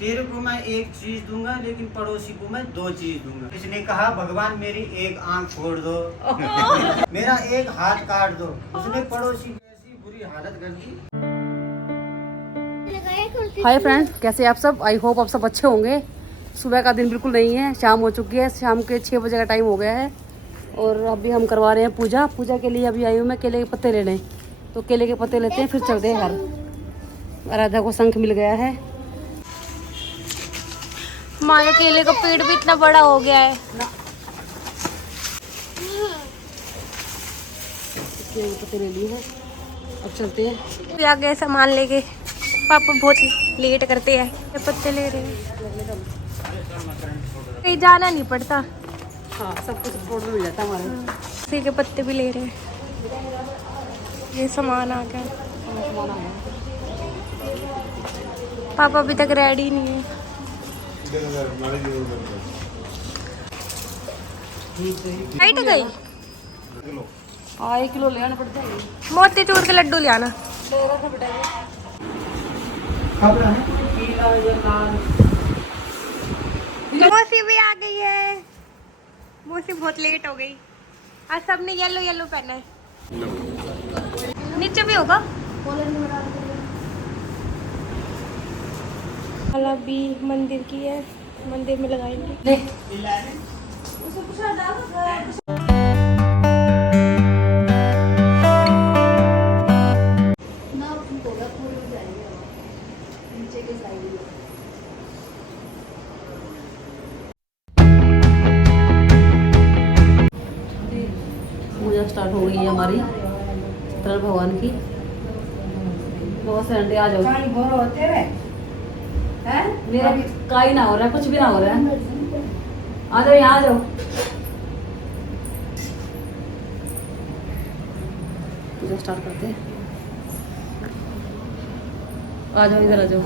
तेरे को मैं एक चीज दूंगा लेकिन पड़ोसी को मैं 2 चीज दूंगा। इसने कहा भगवान मेरी एक आंख फोड़ दो मेरा एक हाथ काट दो। उसने पड़ोसी की ऐसी बुरी हालत कर दी। हाय फ्रेंड्स, कैसे आप सब? आई होप आप सब अच्छे होंगे। सुबह का दिन बिल्कुल नहीं है, शाम हो चुकी है। शाम के 6 बजे का टाइम हो गया है और अभी हम करवा रहे हैं पूजा। पूजा के लिए अभी आई हूँ मैं केले के पत्ते लेने। तो केले के पत्ते लेते हैं, फिर चलते हैं घर। आराधा को शंख मिल गया है। हमारे केले का पेड़ भी इतना बड़ा हो गया है। केले के पत्ते ले लिए हैं, अब चलते हैं। भी आ गए सामान लेके। पापा बहुत लेट करते हैं, ये पत्ते ले रहे हैं। कहीं जाना नहीं पड़ता। हाँ, सब कुछ रोड में मिल जाता है हमारे। उसी के पत्ते भी ले रहे हैं। ये सामान आ गया। पापा अभी तक रेडी नहीं है। लाइट गई। हाँ, 1 किलो ले आना पड़ता है। मोती चूर के लड्डू ले आना। मौसी भी आ गई है। मौसी बहुत लेट हो गई। आज सबने येलो येलो पहना है। नीचे भी होगा। माला भी मंदिर की है, मंदिर में लगाएंगे। पूजा स्टार्ट हो गई है हमारी चित्र भगवान की। बहुत संडे आ जाओ। मेरा काई ना हो रहा है, कुछ भी ना हो रहा है। आ जाओ, यहाँ आ जाओ। पूजा स्टार्ट करते हैं। आ जाओ, इधर आ जाओ।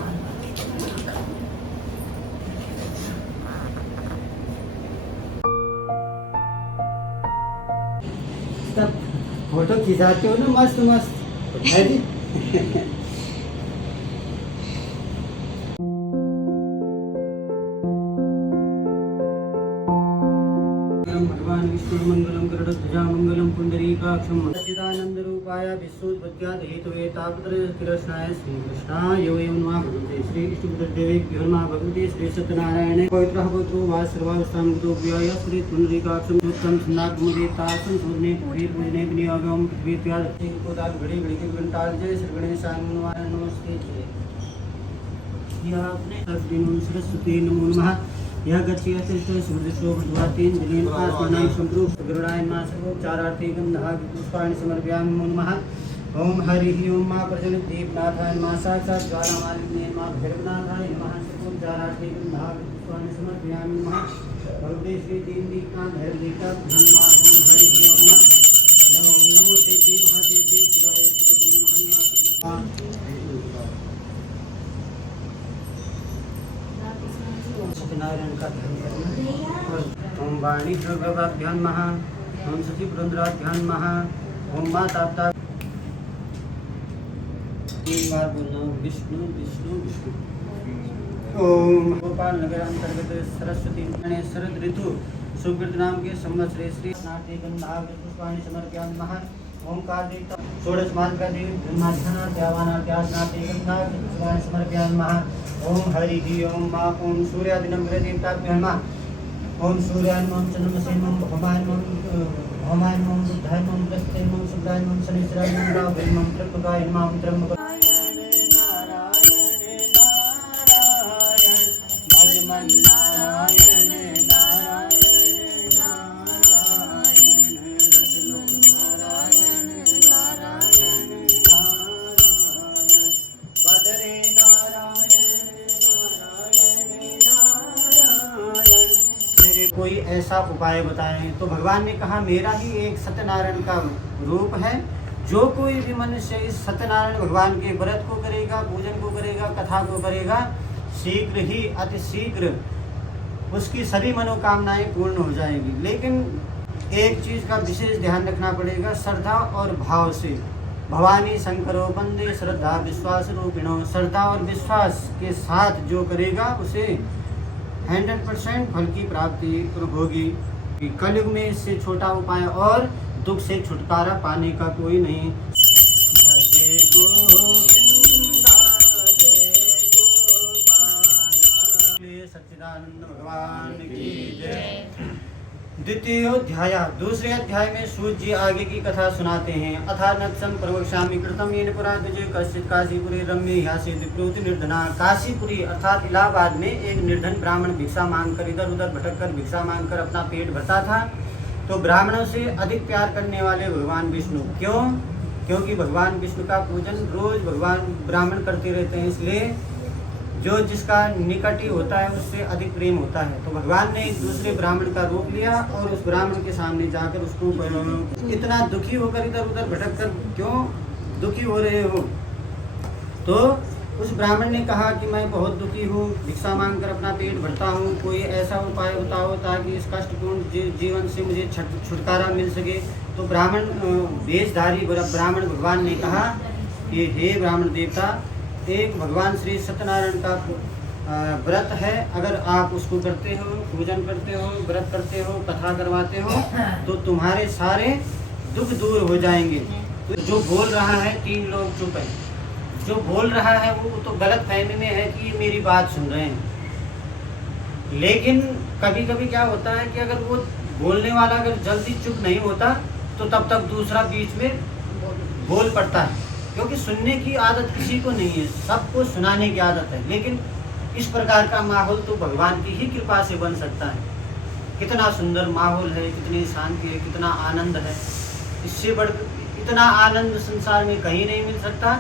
सब फोटो खिंचाते हो ना मस्त मस्त है जी। भगवान विष्णु मंगलम गरुड़ध्वजा मंगलम पुंडरीकाक्षम सच्चिदानंद रूपाय विश्वोत्पत्त्याद हेतवे तापत्रय कृष्णाय श्री कृष्णाय वयं नमः भगवते श्री विष्णुदेवेभ्यो नमः भगवते श्री सत्यनारायणे पवित्रः पवित्रो वा सर्वावस्थां गुरुभ्याय श्री पुंडरीकाक्षम उत्तम सुनागमुदेतासं सुने पूरी पूजने विनियोगम पृथ्वीत्याद को दाल घड़ी घड़ी के घंटाल जय श्री गणेशाय नमस्ते जय। यह अपने सब दिनों सरस्वती नमो नमः। यह गच्छति सूर्यशोभद्वातीन दिलेन आत्मनां संप्रोक्त गरुडाय नमः सर्वोपचारार्थे गन्धः पुष्पाणि समर्पयामि नमो नमः। ओम हरिः ओम मा प्रज्वलित दीपनाथाय नमः साक्षात् ज्वालामालिन्ये नमः भैरवनाथाय नमः सर्वोपचारार्थे गन्धः पुष्पाणि समर्पयामि नमः। भगवते श्री दीनदीपनाथ भैरवदेवता नमः। ओम हरिः ओम नमो देवी महादेवी शिवाय नमः। सत्यनारायण का ध्यान करना। ओम वाणी ध्यान महा। ओम सती पुरंदराध्यान महा। ओम माता 3 बार बोलना विष्णु विष्णु विष्णु। ओम गोपाल नगर अंतर्गत सरस्वती शरद ऋतु सुकृत नाम के संवत्सरे श्री नाट्य गंधाग्र पुष्पाणि समर्पयामि नमः। ओम कार्तिक षोडश मास का देव ब्रह्माध्यान त्यावानात्यासनाते गंधाग्र पुष्पाणि समर्पयामि नमः। ओम हरिः ओम मा ओम सूर्यादिनम्र देवताभ्यो नमः। ओम सूर्याय नमः चंद्रमसे नमः भौमाय नमः बुद्धाय नमः बृहस्पतये नमः शुक्राय नमः शनिश्चराय नमः राहवे नमः त्र्यंबकाय नमः ओम त्र्यंबक कोई ऐसा उपाय बताएं। तो भगवान ने कहा मेरा ही एक सत्यनारायण का रूप है। जो कोई भी मनुष्य इस सत्यनारायण भगवान के व्रत को करेगा, पूजन को करेगा, कथा को करेगा, शीघ्र ही अति शीघ्र उसकी सभी मनोकामनाएं पूर्ण हो जाएगी। लेकिन एक चीज़ का विशेष ध्यान रखना पड़ेगा, श्रद्धा और भाव से। भवानी शंकरो वंदे श्रद्धा विश्वास रूपिणो। श्रद्धा और विश्वास के साथ जो करेगा उसे 100% फल की प्राप्ति होगी। कलयुग में इससे छोटा उपाय और दुख से छुटकारा पाने का कोई नहीं। जय गोविंदा जय गोपाला, सच्चिदानंद भगवान की जय। द्वितीय अध्याय, दूसरे अध्याय में सूत जी आगे की कथा सुनाते हैं। अथा नक्षम प्रवक्ष्यामि कृतम येन पुरा द्विजय कश्चित् काशीपुरे रम्ये ह्यासे विप्रोति निर्धना। काशीपुरी अर्थात इलाहाबाद में एक निर्धन ब्राह्मण भिक्षा मांगकर इधर उधर भटककर भिक्षा मांगकर अपना पेट भरता था। तो ब्राह्मणों से अधिक प्यार करने वाले भगवान विष्णु, क्यों? क्योंकि भगवान विष्णु का पूजन रोज भगवान ब्राह्मण करते रहते हैं, इसलिए जो जिसका निकट होता है उससे अधिक प्रेम होता है। तो भगवान ने एक दूसरे ब्राह्मण का रूप लिया और उस ब्राह्मण के सामने जाकर उसको इतना दुखी होकर इधर उधर भटक कर क्यों दुखी हो रहे हो? तो उस ब्राह्मण ने कहा कि मैं बहुत दुखी हूँ, भिक्षा मांगकर अपना पेट भरता हूँ, कोई ऐसा उपाय बताओ ताकि इस कष्टपूर्ण जीवन से मुझे छुटकारा मिल सके। तो ब्राह्मण वेशधारी ब्राह्मण भगवान ने कहा कि हे ब्राह्मण देवता, एक भगवान श्री सत्यनारायण का व्रत है, अगर आप उसको करते हो, पूजन करते हो, व्रत करते हो, कथा करवाते हो तो तुम्हारे सारे दुख दूर हो जाएंगे। तो जो बोल रहा है, 3 लोग चुप है। जो बोल रहा है वो तो गलत फहमी में है कि मेरी बात सुन रहे हैं। लेकिन कभी कभी क्या होता है कि अगर वो बोलने वाला अगर जल्दी चुप नहीं होता तो तब तक दूसरा बीच में बोल पड़ता है, क्योंकि सुनने की आदत किसी को नहीं है, सबको सुनाने की आदत है। लेकिन इस प्रकार का माहौल तो भगवान की ही कृपा से बन सकता है। कितना सुंदर माहौल है, कितनी शांति है, कितना आनंद है। इससे बढ़कर इतना आनंद संसार में कहीं नहीं मिल सकता,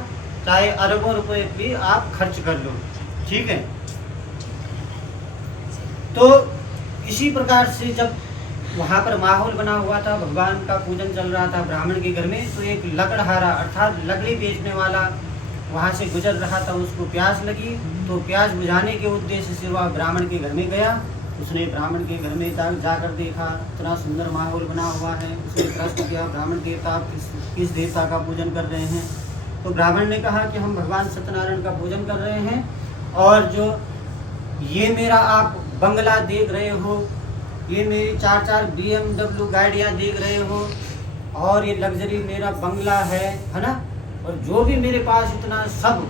चाहे अरबों रुपए भी आप खर्च कर लो। ठीक है, तो इसी प्रकार से जब वहाँ पर माहौल बना हुआ था, भगवान का पूजन चल रहा था ब्राह्मण के घर में, तो एक लकड़हारा अर्थात लकड़ी बेचने वाला वहाँ से गुजर रहा था। उसको प्यास लगी तो प्यास बुझाने के उद्देश्य से वह ब्राह्मण के घर में गया। उसने ब्राह्मण के घर में जाकर देखा, इतना सुंदर माहौल बना हुआ है। उसने प्रश्न किया, ब्राह्मण देवता आप किस देवता का पूजन कर रहे हैं? तो ब्राह्मण ने कहा कि हम भगवान सत्यनारायण का पूजन कर रहे हैं, और जो ये मेरा आप बंगला देख रहे हो, ये मेरी 4 BMW गाड़ियाँ देख रहे हो, और ये लग्जरी मेरा बंगला है ना, और जो भी मेरे पास इतना सब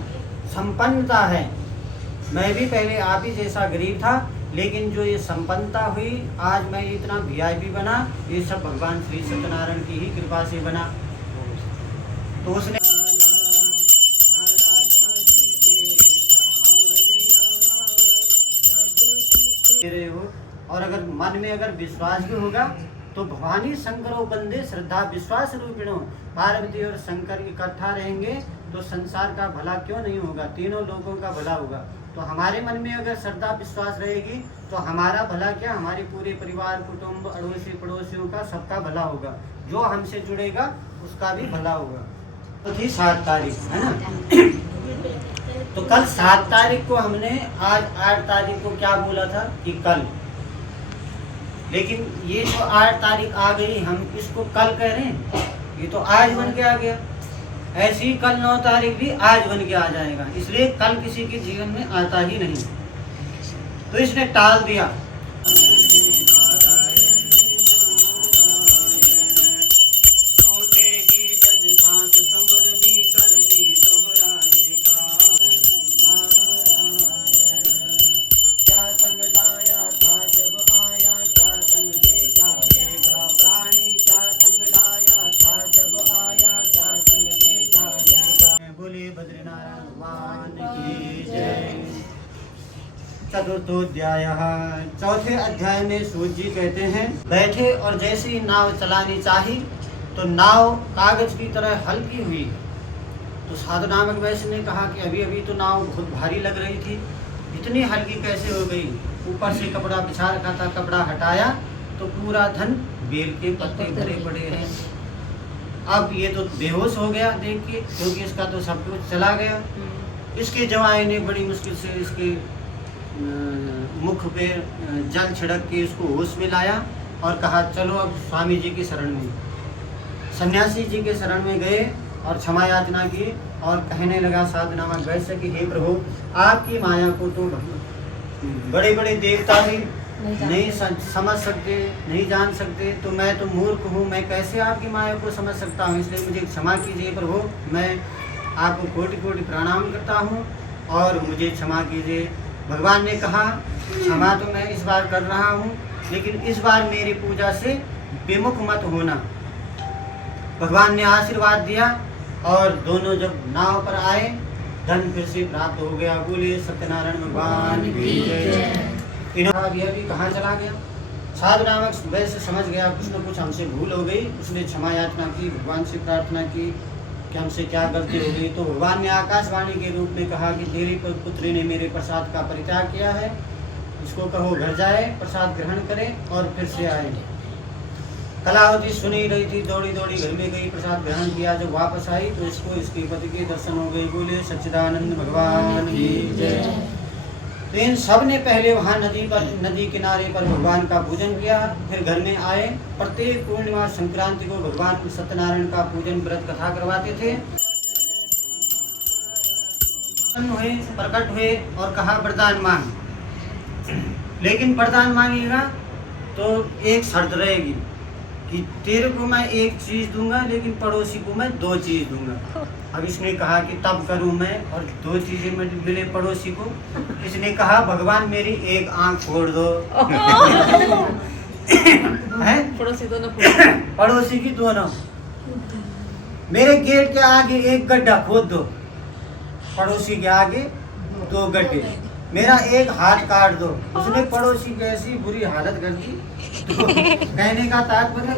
संपन्नता है। मैं भी पहले आप ही जैसा गरीब था, लेकिन जो ये संपन्नता हुई, आज मैं इतना VIP बना, ये सब भगवान श्री सत्यनारायण की ही कृपा से बना। तो उसने रहे हो, और अगर मन में अगर विश्वास भी होगा तो भवानी शंकरो बंदे श्रद्धा विश्वास रूपिणो। पार्वती और शंकर इकट्ठा रहेंगे तो संसार का भला क्यों नहीं होगा, तीनों लोगों का भला होगा। तो हमारे मन में अगर श्रद्धा विश्वास रहेगी तो हमारा भला क्या, हमारे पूरे परिवार, कुटुंब, अड़ोसी पड़ोसियों का सबका भला होगा। जो हमसे जुड़ेगा उसका भी भला होगा। तो थी 7 तारीख, है ना। तो कल 7 तारीख को हमने, आज 8 तारीख को क्या बोला था कि कल, लेकिन ये तो 8 तारीख आ गई, हम इसको कल कह रहे हैं, ये तो आज बन के आ गया। ऐसे ही कल 9 तारीख भी आज बन के आ जाएगा, इसलिए कल किसी के जीवन में आता ही नहीं। तो इसने टाल दिया। चतुर्थोध्याय, चौथे अध्याय में सूत जी कहते हैं, बैठे और जैसे ही नाव चलानी चाहिए तो नाव कागज की तरह हल्की हुई। तो साधु नामक वैश्य ने कहा कि अभी अभी तो नाव बहुत भारी लग रही थी, इतनी हल्की कैसे हो गई? ऊपर से कपड़ा बिछा रखा था, कपड़ा हटाया तो पूरा धन बेल के पत्ते भरे पड़े हैं। अब ये तो बेहोश हो गया देख के, क्योंकि इसका तो सब कुछ चला गया। इसके जवाई ने बड़ी मुश्किल से इसके मुख पे जल छिड़क के इसको होश में लाया और कहा चलो अब स्वामी जी की शरण में। सन्यासी जी के शरण में गए और क्षमा याचना की और कहने लगा साधु नामक वैश्य कि हे प्रभु, आपकी माया को तो बड़े बड़े देवता भी नहीं समझ सकते, नहीं जान सकते, तो मैं तो मूर्ख हूँ, मैं कैसे आपकी माया को समझ सकता हूँ, इसलिए मुझे क्षमा कीजिए प्रभु। मैं आपको कोटि कोटि प्रणाम करता हूँ और मुझे क्षमा कीजिए। भगवान ने कहा क्षमा तो मैं इस बार कर रहा हूँ, लेकिन इस बार मेरी पूजा से विमुख मत होना। भगवान ने आशीर्वाद दिया और दोनों जब नाव पर आए, धन फिर से प्राप्त हो गया। बोले सत्यनारायण भगवान की जय। इन्होंने भी कहाँ चला गया? साधु नामक वैसे समझ गया कुछ न कुछ हमसे भूल हो गई, उसने क्षमा याचना की, भगवान से प्रार्थना की कि हमसे क्या गलती हो गई। तो भगवान ने आकाशवाणी के रूप में कहा कि तेरी पुत्री ने मेरे प्रसाद का परित्याग किया है, इसको कहो घर जाए, प्रसाद ग्रहण करे और फिर से आए। कलावती सुनी रही थी, दौड़ी दौड़ी घर में गई, प्रसाद ग्रहण किया। जब वापस आई तो इसको इसके पति के दर्शन हो गए। बोले सच्चिदानंद भगवान की जय। तो इन सब ने पहले वहाँ नदी किनारे पर भगवान का पूजन किया, फिर घर में आए। प्रत्येक पूर्णिमा संक्रांति को भगवान सत्यनारायण का पूजन व्रत कथा करवाते थे। हुए, प्रकट हुए और कहा वरदान मांग, लेकिन वरदान मांगेगा तो एक शर्त रहेगी कि तेरे को मैं एक चीज दूंगा, लेकिन पड़ोसी को मैं 2 चीज दूंगा। अब इसने कहा कि तब करूं मैं और 2 चीजें मिले पड़ोसी को। इसने कहा भगवान मेरी एक आंख फोड़ दो। है पड़ोसी की दोनों। मेरे गेट के आगे एक गड्ढा खोद दो, पड़ोसी के आगे 2 गड्ढे, मेरा एक हाथ काट दो। उसने पड़ोसी की ऐसी बुरी हालत कर दी। तो कहने का तात्पर्य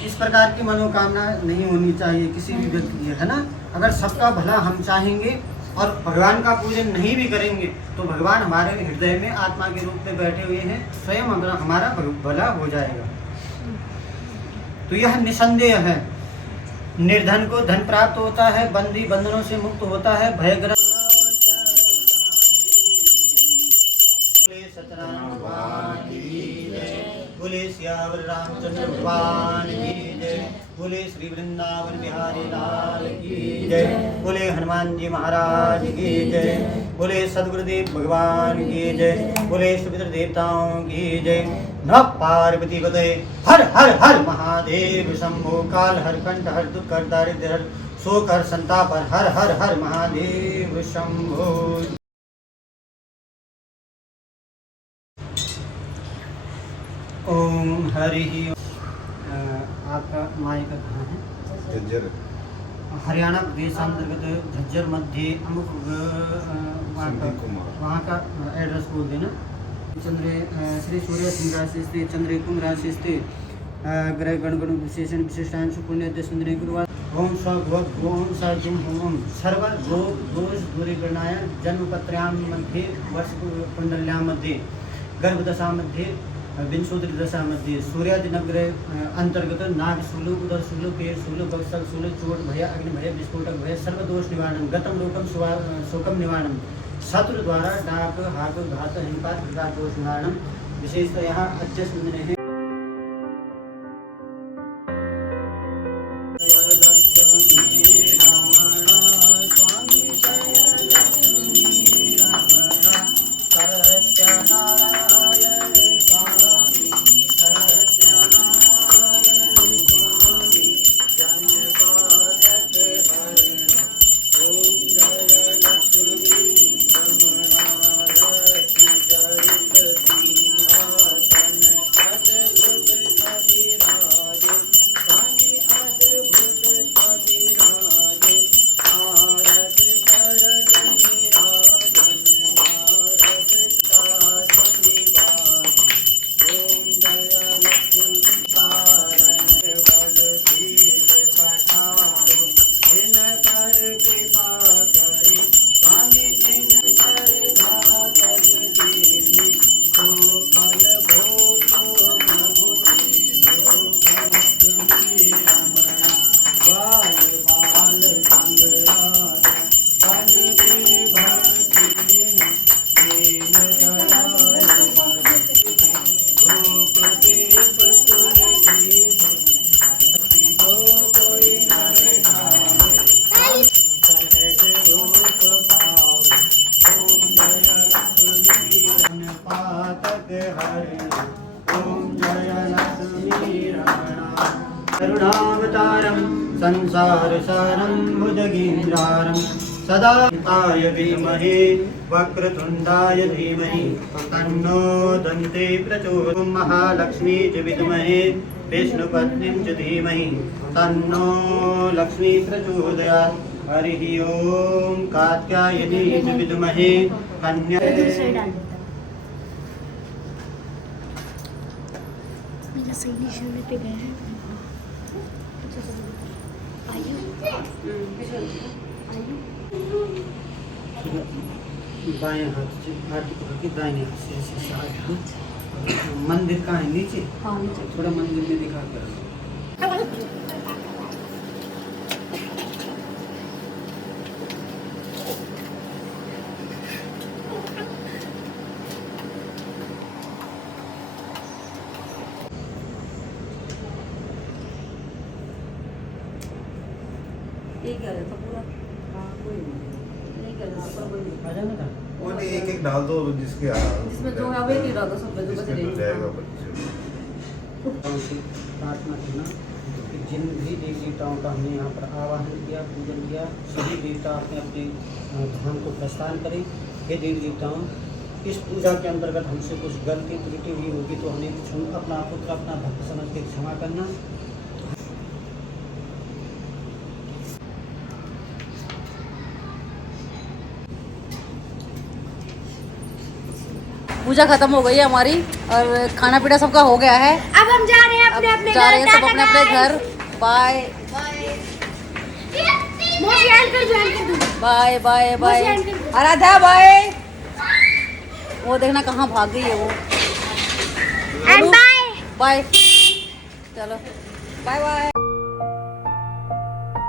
इस प्रकार की मनोकामना नहीं होनी चाहिए किसी भी व्यक्ति की, है ना। अगर सबका भला हम चाहेंगे और भगवान का पूजन नहीं भी करेंगे तो भगवान हमारे हृदय में आत्मा के रूप में बैठे हुए हैं, स्वयं हमारा भला हो जाएगा। तो यह निसंदेह है। निर्धन को धन प्राप्त होता है, बंदी बंधनों से मुक्त होता है, भयग्रस्त बोले सियावर रामचंद्र भगवान की जय। बोले श्री वृंदावन बिहारी लाल की जय। बोले हनुमान जी महाराज की जय। बोले सदगुरुदेव भगवान की जय। बोले सुभद्र देवताओं की जय। नमः पार्वती पते हर हर हर महादेव शंभो। काल हर कंठ हर दुख हर दारिद्र्य हर शोक हर संताप हर हर हर महादेव शंभो। ओम हरि। आपका मायका कहाँ है? झज्जर। हरियाणा प्रदेश अंतर्गत झज्जर मध्य अमुक वहाँ का एड्रेस बोल देना। श्री सूर्य सिंह राशि स्थित, चंद्र कुंभ राशि स्थित, ग्रह गण विशेषण विशिष्टांश पुण्य सुंदरी गुरुवार। ओम स्वभुव ओम सर्जुम ओम सर्व रोग दोष दूरीकरणाय जन्मपत्र्याम मध्ये वर्ष कुंडल्यां मध्ये गर्भदशा मध्ये विंशोदरी दशा मध्ये सूर्यादि नवग्रह अंतर्गत नाग शूलो उदर शूलो पेड़ शूलो बक्सल शूलो चोट भय अग्नि भय विस्फोटक भय सर्वदोष निवारण गतम लोकम शोकम निवारण शत्रु द्वारा डाक हाक घात हिंपात प्रकार दोष निवारण। विशेषतः यहाँ अच्छे सुंदर है। पातक हरण ओम जय लक्ष्मी रमणा करुणावतारं संसार सारं भुजगेन्द्रारं सदा ताय धीमहि वक्रतुण्डाय धीमहि तन्नो दन्ते प्रचोदयात् महालक्ष्मी च विद्महे विष्णुपत्नीं च धीमहि तन्नो लक्ष्मी प्रचोदयात् हरिः ओम कात्यायनी च विद्महे कन्या मेरा सही निशाने पे गया है। बाएं हाथ से आरती पकड़ के दाहिने हाथ से ऐसे साथ मंदिर कहाँ है नीचे हाँ नीचे थोड़ा मंदिर में दिखा कर ये क्या रहता पूरा नहीं कर रहा पर वही आ जाना था वो नहीं एक एक डाल दो जिसके इसमें जो है वही नहीं रहा था सब पे जो बच जिसके रहे मिल जाएगा हैं। बच्चे कौन सी प्रार्थना करना कि जिन भी देवी देवताओं का हमने यहाँ पर आवाहन किया पूजन किया सभी देवता अपने अपने धाम को प्रस्थान करें हे देवी देवताओं इस पूजा के अंतर्गत हमसे कुछ गलती त्रुटि हुई होगी तो हमें अपना पुत्र अपना भक्त समझ के क्षमा करना। पूजा खत्म हो गई है हमारी और खाना पीना सबका हो गया है। अब हम जा रहे हैं अब अपने अपने जा घर। रहे हैं सब अपने अपने घर। बाय मौसी एंड कर दो, एंड कर दो। बाय बाय बाय बस एंड आराध्या बाय। वो देखना कहाँ भाग गई है वो। And bye. बाय चलो बाय बाय।